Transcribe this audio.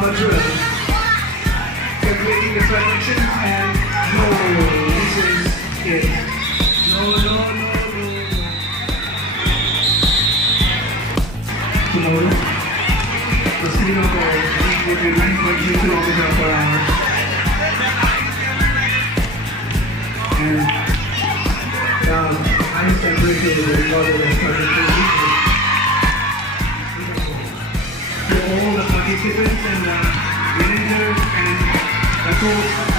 Mama Drill. Calculating the traction and no, this is it. No. Tomorrow, the speed of the wind will be 9.2 kilometers per hour. And ice temperature will be recorded as 32 degrees. To all the participants and the managers and the coach